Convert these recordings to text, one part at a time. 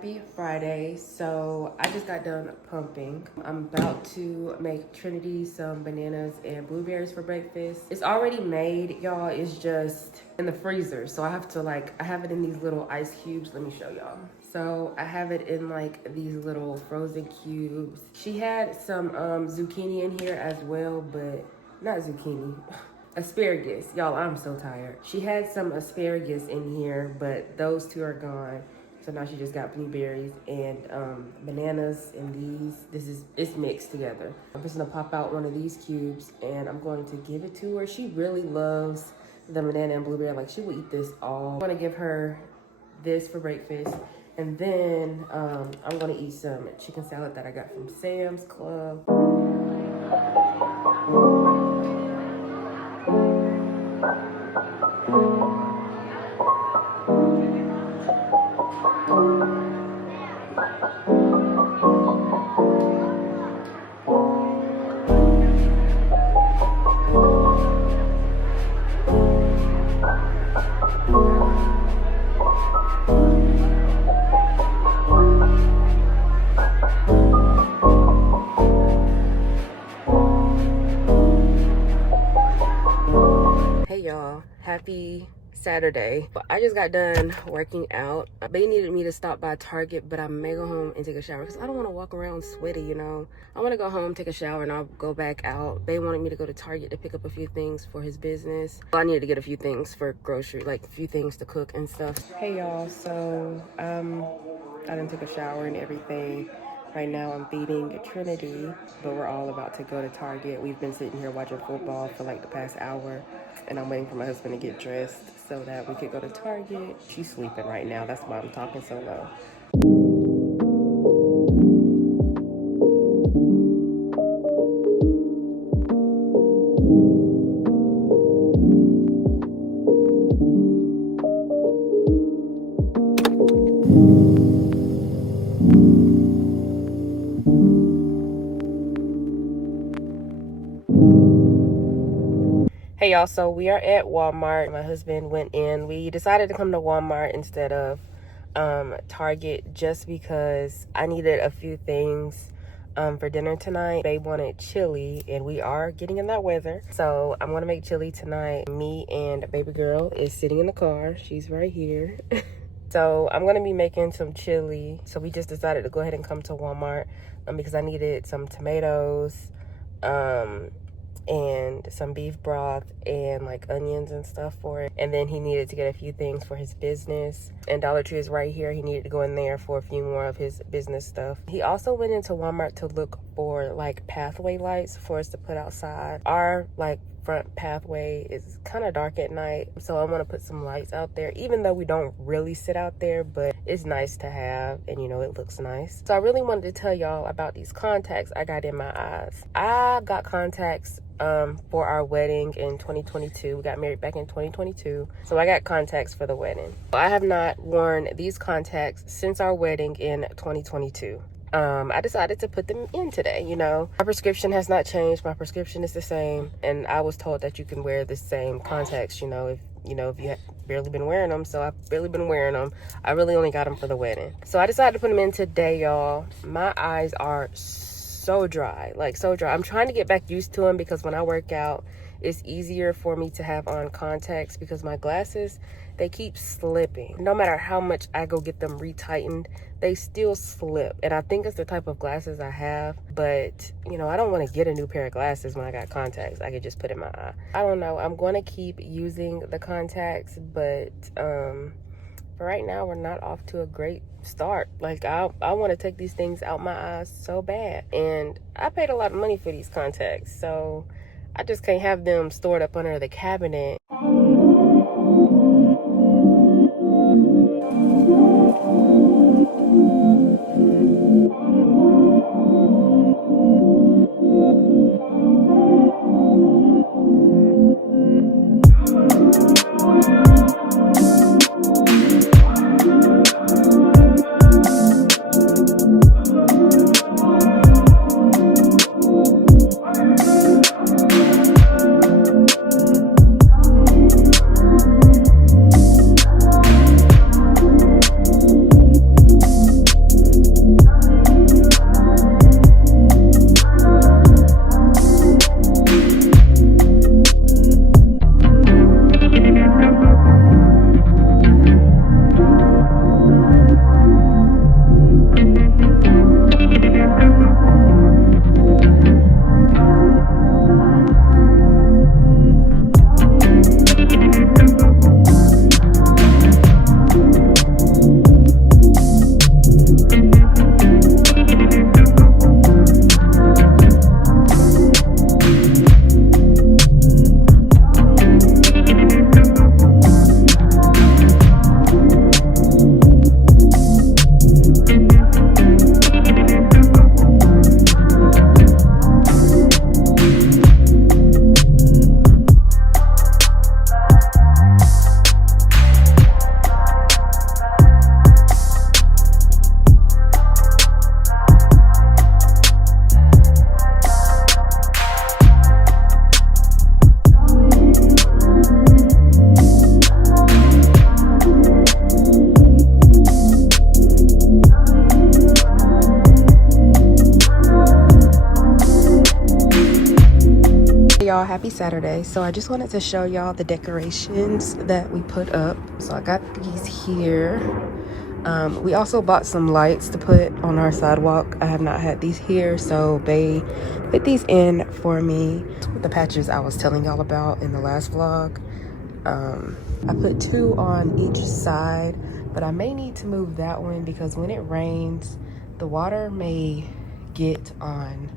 Happy Friday. So I just got done pumping. I'm about to make Trinity some bananas and blueberries for breakfast. It's already made, y'all. It's just in the freezer. So I have to I have it in these little ice cubes. Let me show y'all. So I have it in like these little frozen cubes. She had some zucchini in here as well, but not zucchini. Asparagus. Y'all, I'm so tired. She had some asparagus in here, but those two are gone. So now she just got blueberries and bananas and it's mixed together. I'm just gonna pop out one of these cubes and I'm going to give it to her. She really loves the banana and blueberry. Like, she will eat this all. I'm gonna give her this for breakfast. And then I'm gonna eat some chicken salad that I got from Sam's Club. Hey y'all, happy Saturday. But I just got done working out. They needed me to stop by Target, but I may go home and take a shower because I don't want to walk around sweaty, you know. I want to go home, take a shower, and I'll go back out. They wanted me to go to Target to pick up a few things for his business. I needed to get a few things for grocery, like a few things to cook and stuff. Hey y'all, so I done took a shower and everything. Right now I'm feeding Trinity, but we're all about to go to Target. We've been sitting here watching football for like the past hour, and I'm waiting for my husband to get dressed so that we could go to Target. She's sleeping right now. That's why I'm talking so low. Hey y'all, so we are at Walmart. My husband went in. We decided to come to Walmart instead of Target just because I needed a few things for dinner tonight. They wanted chili, and we are getting in that weather. So I'm gonna make chili tonight. Me and baby girl is sitting in the car. She's right here. So I'm gonna be making some chili. So we just decided to go ahead and come to Walmart because I needed some tomatoes, and some beef broth and like onions and stuff for it. And then he needed to get a few things for his business. And Dollar Tree is right here. He needed to go in there for a few more of his business stuff. He also went into Walmart to look for like pathway lights for us to put outside. Our like front pathway is kind of dark at night, so I want to put some lights out there, even though we don't really sit out there, but it's nice to have, and you know, it looks nice. So I really wanted to tell y'all about these contacts I got in my eyes. I got contacts for our wedding in 2022. We got married back in 2022, so I got contacts for the wedding. I have not worn these contacts since our wedding in 2022. I decided to put them in today. You know, my prescription has not changed. My prescription is the same, and I was told that you can wear the same contacts, if you have barely been wearing them. So I've barely been wearing them. I really only got them for the wedding. So I decided to put them in today, y'all. My eyes are so dry, like so dry. I'm trying to get back used to them because when I work out, it's easier for me to have on contacts because my glasses, they keep slipping. No matter how much I go get them retightened, they still slip. And I think it's the type of glasses I have, but I don't want to get a new pair of glasses when I got contacts. I could just put in my eye. I don't know. I'm going to keep using the contacts, but for right now, we're not off to a great start. Like, I want to take these things out my eyes so bad. And I paid a lot of money for these contacts, so I just can't have them stored up under the cabinet. happy Saturday. So I just wanted to show y'all the decorations that we put up. So I got these here. We also bought some lights to put on our sidewalk. I have not had these here, so they put these in for me. The patches I was telling y'all about in the last vlog. I put 2 on each side, but I may need to move that one because when it rains, the water may get on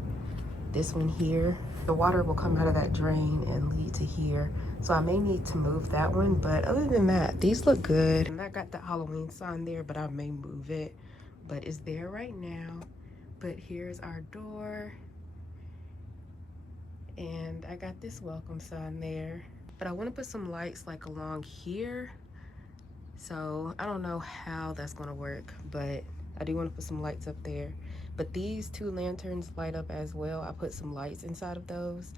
this one here. The water will come out of that drain and lead to here. So I may need to move that one, but other than that, these look good. And I got that Halloween sign there, but I may move it, but it's there right now. But here's our door. And I got this welcome sign there. But I want to put some lights like along here. So I don't know how that's going to work, but I do want to put some lights up there. But these 2 lanterns light up as well. I put some lights inside of those.